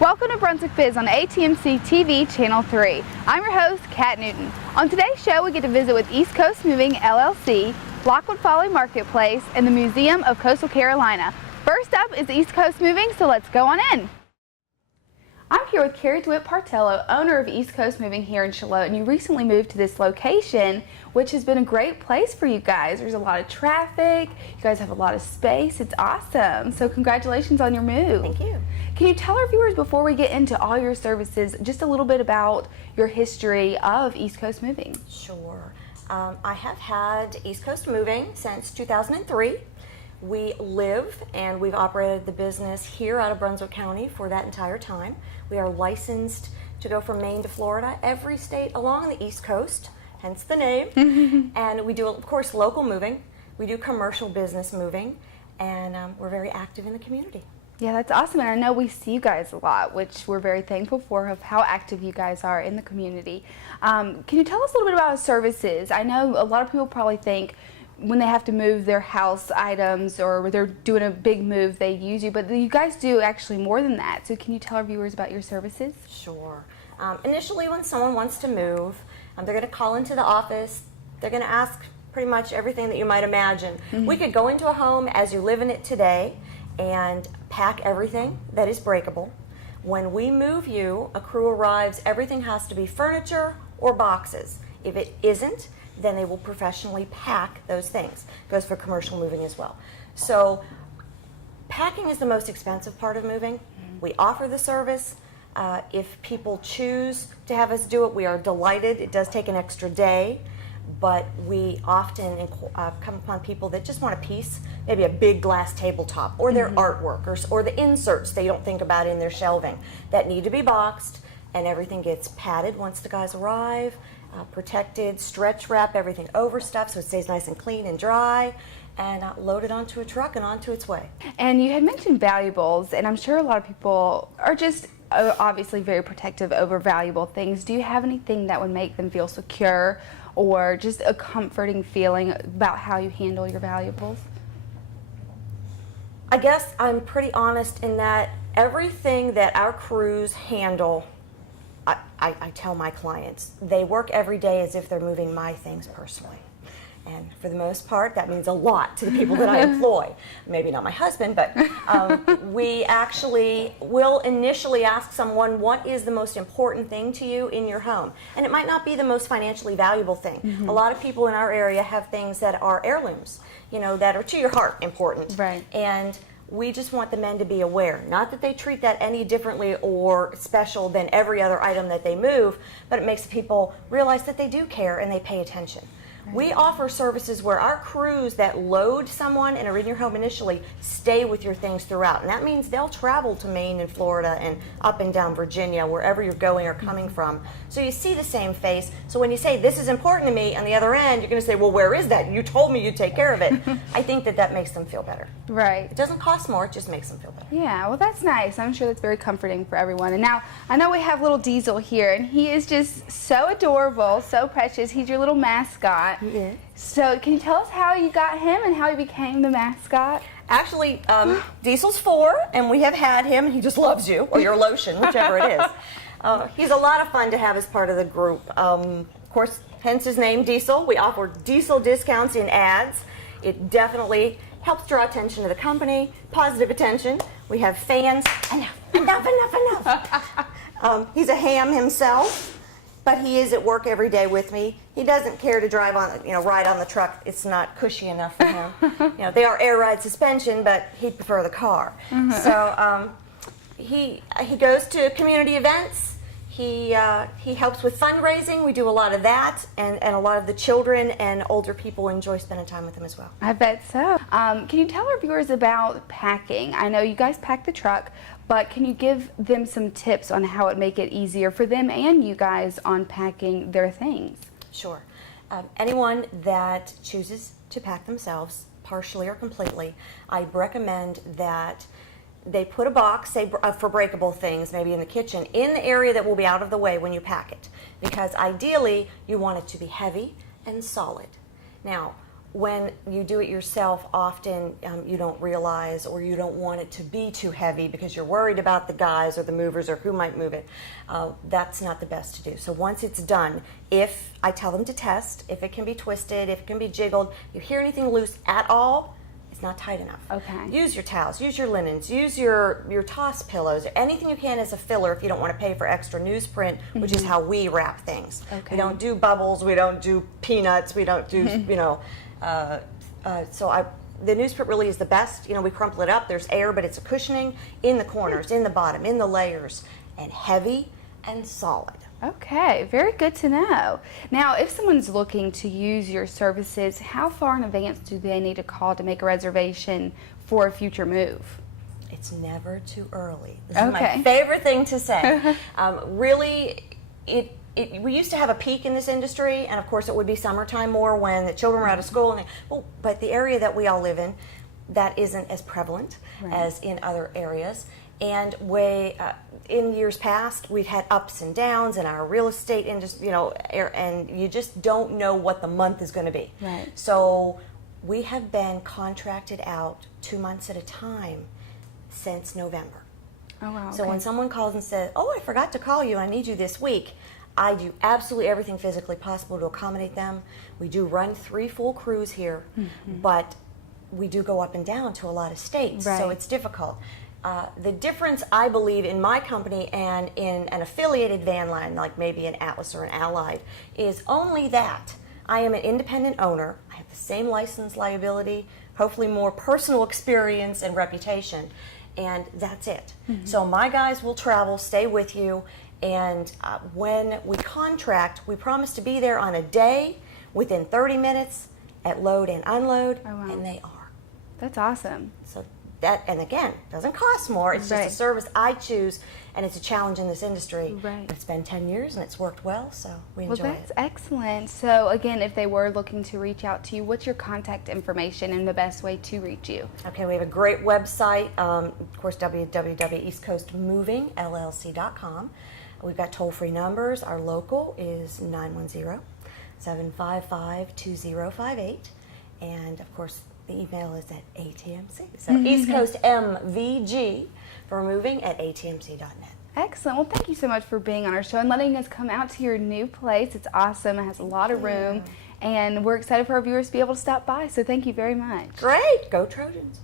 Welcome to Brunswick Biz on ATMC TV Channel 3. I'm your host, Kat Newton. On today's show, we get to visit with East Coast Moving, LLC, Lockwood Folly Marketplace, and the Museum of Coastal Carolina. First up is East Coast Moving, so let's go on in. I'm here with Carrie DeWitt Partello, owner of East Coast Moving here in Charlotte, and you recently moved to this location, which has been a great place for you guys. There's a lot of traffic, you guys have a lot of space, it's awesome. So congratulations on your move. Thank you. Can you tell our viewers, before we get into all your services, just a little bit about your history of East Coast Moving? Sure. I have had East Coast Moving since 2003. We live and we've operated the business here out of Brunswick County for that entire time. We are licensed to go from Maine to Florida, every state along the East Coast, hence the name. And we do, of course, local moving. We do commercial business moving, and we're very active in the community. Yeah, that's awesome, and I know we see you guys a lot, which we're very thankful for, of how active you guys are in the community. Can you tell us a little bit about services? I know a lot of people probably think when they have to move their house items or they're doing a big move, they use you, but you guys do actually more than that. So can you tell our viewers about your services? Sure. Initially, when someone wants to move, they're going to call into the office. They're going to ask pretty much everything that you might imagine. We could go into a home as you live in it today and pack everything that is breakable. When we move you, a crew arrives, everything has to be furniture or boxes. If it isn't, then they will professionally pack those things. Goes for commercial moving as well. So packing is the most expensive part of moving. We offer the service. If people choose to have us do it, we are delighted. It does take an extra day, but we often come upon people that just want a piece, maybe a big glass tabletop, or their artwork, or the inserts they don't think about in their shelving that need to be boxed, and everything gets padded once the guys arrive, protected, stretch wrap everything over stuff so it stays nice and clean and dry, and loaded onto a truck and onto its way. And you had mentioned valuables, and I'm sure a lot of people are just obviously very protective over valuable things. Do you have anything that would make them feel secure or just a comforting feeling about how you handle your valuables? I guess I'm pretty honest in that everything that our crews handle, I tell my clients, they work every day as if they're moving my things personally. And for the most part, that means a lot to the people that I employ. Maybe not my husband, but we actually will initially ask someone, what is the most important thing to you in your home? And it might not be the most financially valuable thing. A lot of people in our area have things that are heirlooms, you know, that are to your heart important. Right. And we just want the men to be aware, not that they treat that any differently or special than every other item that they move, but it makes people realize that they do care and they pay attention. We offer services where our crews that load someone and are in your home initially stay with your things throughout. And that means they'll travel to Maine and Florida and up and down Virginia, wherever you're going or coming from. So you see the same face. So when you say, this is important to me, on the other end, you're going to say, well, where is that? You told me you'd take care of it. I think that that makes them feel better. Right. It doesn't cost more, it just makes them feel better. Yeah, well, that's nice. I'm sure that's very comforting for everyone. And now, I know we have little Diesel here, and he is just so adorable, so precious. He's your little mascot. Yeah. So can you tell us how you got him and how he became the mascot? Actually, Diesel's 4, and we have had him, and he just loves you, or your lotion, whichever it is. He's a lot of fun to have as part of the group. Of course, hence his name, Diesel. We offer Diesel discounts in ads. It definitely helps draw attention to the company, positive attention. We have fans. Enough. He's a ham himself. But he is at work every day with me. He doesn't care to drive on, ride on the truck. It's not cushy enough for him. They are air ride suspension, but he'd prefer the car. So he goes to community events. He helps with fundraising. We do a lot of that, and a lot of the children and older people enjoy spending time with him as well. I bet so. Can you tell our viewers about packing? I know you guys pack the truck, but can you give them some tips on how it would make it easier for them and you guys on packing their things? Sure. Anyone that chooses to pack themselves, partially or completely, I recommend that they put a box, say for breakable things, maybe in the kitchen, in the area that will be out of the way when you pack it. Because ideally, you want it to be heavy and solid. Now, when you do it yourself, often you don't realize, or you don't want it to be too heavy because you're worried about the guys or the movers or who might move it. That's not the best to do. So once it's done, if I tell them to test, if it can be twisted, if it can be jiggled, you hear anything loose at all, it's not tight enough. Okay. Use your towels, use your linens, use your toss pillows, anything you can as a filler if you don't want to pay for extra newsprint, which is how we wrap things. Okay. We don't do bubbles, we don't do peanuts, we don't do, you know, the newsprint really is the best. You know, we crumple it up, there's air, but it's a cushioning in the corners, in the bottom, in the layers, and heavy and solid. Okay, very good to know. Now, if someone's looking to use your services, how far in advance do they need to call to make a reservation for a future move? It's never too early. This is my favorite thing to say. Really, we used to have a peak in this industry, and of course it would be summertime more when the children were out of school. But the area that we all live in, that isn't as prevalent as in other areas. And in years past, we've had ups and downs in our real estate industry, you know, and you just don't know what the month is going to be. Right. So we have been contracted out 2 months at a time since November. Oh, wow. So when someone calls and says, "Oh, I forgot to call you, I need you this week," I do absolutely everything physically possible to accommodate them. We do run 3 full crews here, but we do go up and down to a lot of states, so it's difficult. The difference, I believe, in my company and in an affiliated van line, like maybe an Atlas or an Allied, is only that I am an independent owner. I have the same license liability, hopefully more personal experience and reputation, and that's it. So my guys will travel, stay with you, and when we contract, we promise to be there on a day within 30 minutes at load and unload, and they are. That's awesome. So that, and again, doesn't cost more. It's just a service I choose, and it's a challenge in this industry. Right. It's been 10 years, and it's worked well, so we enjoy Well, that's it. excellent. So again, if they were looking to reach out to you, what's your contact information and the best way to reach you? Okay, we have a great website, of course, www.eastcoastmovingllc.com. We've got toll-free numbers. Our local is 910-755-2058, and of course, the email is at ATMC. So East Coast MVG for moving at atmc.net. Excellent. Well, thank you so much for being on our show and letting us come out to your new place. It's awesome. It has a lot of room, and we're excited for our viewers to be able to stop by. So thank you very much. Great. Go Trojans.